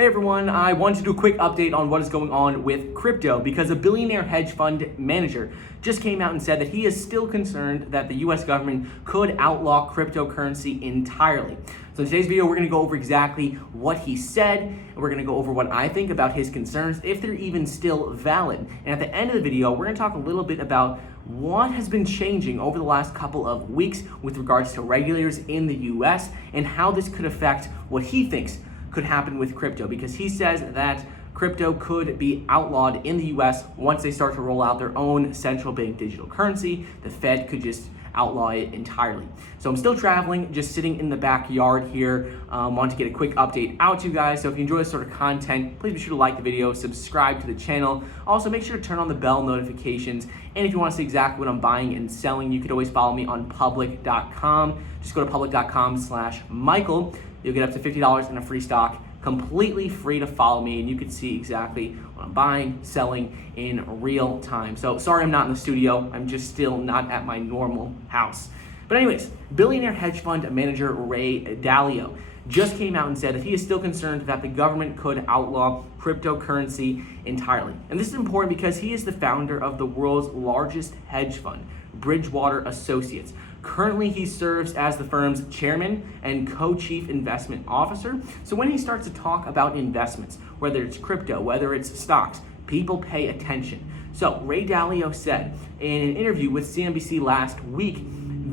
Hey everyone, I wanted to do a quick update on what is going on with crypto because a billionaire hedge fund manager just came out and said that he is still concerned that the US government could outlaw cryptocurrency entirely. So in today's video, we're going to go over exactly what he said, and we're going to go over what I think about his concerns, if they're even still valid. And at the end of the video, we're going to talk a little bit about what has been changing over the last couple of weeks with regards to regulators in the US and how this could affect what he thinks could happen with crypto, because he says that crypto could be outlawed in the US once they start to roll out their own central bank digital currency. The Fed could just outlaw it entirely. So I'm still traveling, just sitting in the backyard here. Want to get a quick update out to you guys. So if you enjoy this sort of content, please be sure to like the video, subscribe to the channel. Also make sure to turn on the bell notifications. And if you want to see exactly what I'm buying and selling, you could always follow me on public.com. Just go to public.com/Michael. You'll get up to $50 in a free stock, completely free to follow me, and you can see exactly what I'm buying, selling in real time. So sorry I'm not in the studio. I'm just still not at my normal house. But anyways, billionaire hedge fund manager Ray Dalio just came out and said that he is still concerned that the government could outlaw cryptocurrency entirely. And this is important because he is the founder of the world's largest hedge fund, Bridgewater Associates. Currently, he serves as the firm's chairman and co-chief investment officer. So when he starts to talk about investments, whether it's crypto, whether it's stocks, people pay attention. So Ray Dalio said in an interview with CNBC last week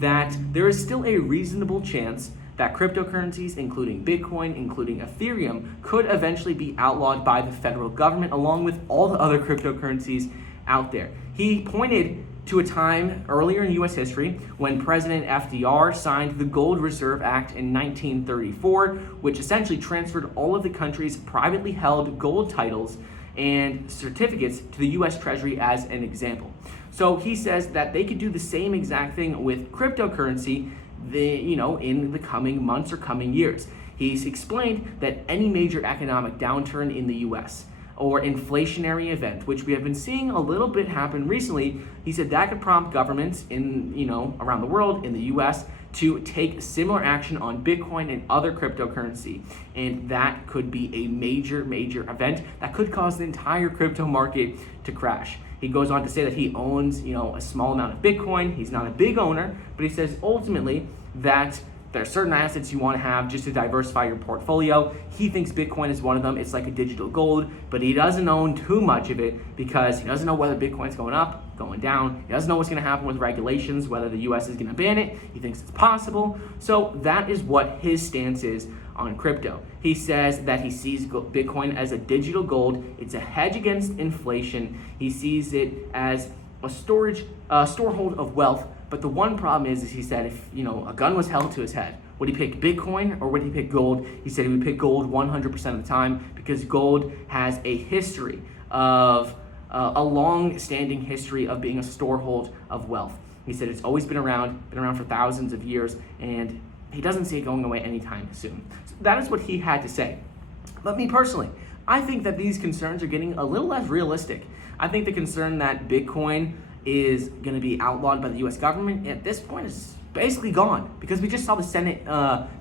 that there is still a reasonable chance that cryptocurrencies, including Bitcoin, including Ethereum, could eventually be outlawed by the federal government, along with all the other cryptocurrencies out there. He pointed to a time earlier in U.S. history when President FDR signed the Gold Reserve Act in 1934, which essentially transferred all of the country's privately held gold titles and certificates to the U.S. Treasury as an example. So he says that they could do the same exact thing with cryptocurrency in the coming months or coming years. He's explained that any major economic downturn in the U.S. or inflationary event, which we have been seeing a little bit happen recently, he said that could prompt governments around the world, in the US, to take similar action on Bitcoin and other cryptocurrency. And that could be a major event that could cause the entire crypto market to crash. He goes on to say that he owns, a small amount of Bitcoin. He's not a big owner, but he says ultimately that there are certain assets you want to have just to diversify your portfolio. He thinks Bitcoin is one of them. It's like a digital gold, but he doesn't own too much of it because he doesn't know whether Bitcoin's going up, going down. He doesn't know what's going to happen with regulations, whether the US is going to ban it. He thinks it's possible. So that is what his stance is on crypto. He says that he sees Bitcoin as a digital gold. It's a hedge against inflation. He sees it as a storehold of wealth. But the one problem is he said if a gun was held to his head, would he pick Bitcoin or would he pick gold? He said he would pick gold 100% of the time because gold has a history of a long-standing history of being a storehold of wealth. He said it's always been around for thousands of years, and he doesn't see it going away anytime soon. So that is what he had to say. But me personally, I think that these concerns are getting a little less realistic. I think the concern that Bitcoin is going to be outlawed by the U.S. government at this point is basically gone, because we just saw the Senate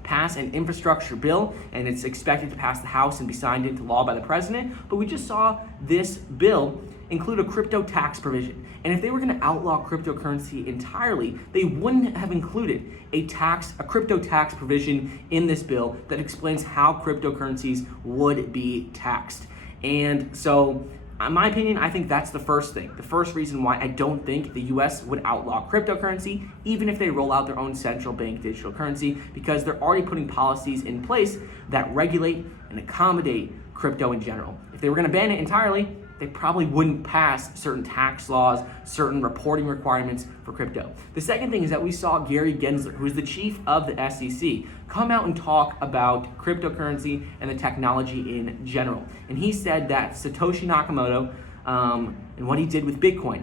pass an infrastructure bill, and it's expected to pass the House and be signed into law by the president. But we just saw this bill include a crypto tax provision. And if they were going to outlaw cryptocurrency entirely, they wouldn't have included a crypto tax provision in this bill that explains how cryptocurrencies would be taxed. And so, in my opinion, I think that's the first reason why I don't think the US would outlaw cryptocurrency, even if they roll out their own central bank digital currency, because they're already putting policies in place that regulate and accommodate crypto in general. If they were going to ban it entirely, they probably wouldn't pass certain tax laws, certain reporting requirements for crypto. The second thing is that we saw Gary Gensler, who is the chief of the SEC, come out and talk about cryptocurrency and the technology in general. And he said that Satoshi Nakamoto and what he did with Bitcoin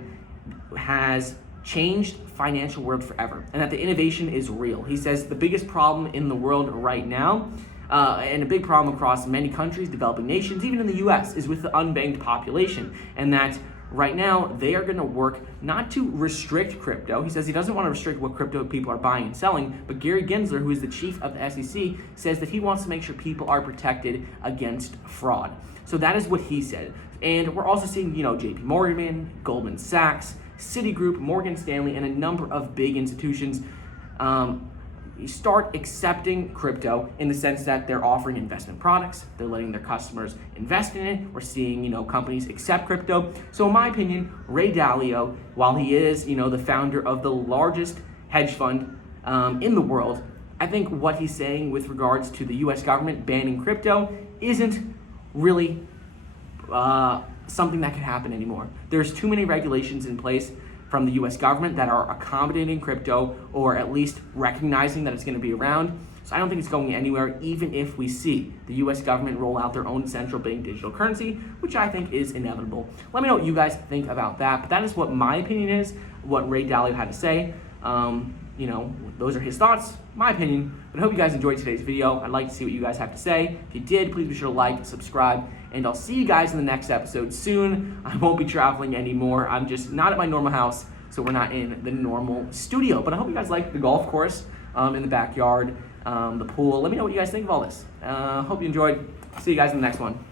has changed financial world forever, and that the innovation is real. He says the biggest problem in the world right now, and a big problem across many countries, developing nations, even in the US, is with the unbanked population, and that right now they are going to work not to restrict crypto. He says he doesn't want to restrict what crypto people are buying and selling, but Gary Gensler, who is the chief of the SEC, says that he wants to make sure people are protected against fraud. So that is what he said. And we're also seeing, JP Morgan, Goldman Sachs, Citigroup, Morgan Stanley, and a number of big institutions start accepting crypto in the sense that they're offering investment products, they're letting their customers invest in it. We're seeing, companies accept crypto. So in my opinion, Ray Dalio, while he is, the founder of the largest hedge fund in the world, I think what he's saying with regards to the US government banning crypto isn't really something that could happen anymore. There's too many regulations in place from the US government that are accommodating crypto, or at least recognizing that it's going to be around. So I don't think it's going anywhere, even if we see the US government roll out their own central bank digital currency, which I think is inevitable. Let me know what you guys think about that, but that is what my opinion is, what Ray Dalio had to say. Those are his thoughts, my opinion. But I hope you guys enjoyed today's video. I'd like to see what you guys have to say. If you did, please be sure to like, subscribe, and I'll see you guys in the next episode soon. I won't be traveling anymore. I'm just not at my normal house, so we're not in the normal studio. But I hope you guys like the golf course in the backyard, the pool. Let me know what you guys think of all this. Hope you enjoyed. See you guys in the next one.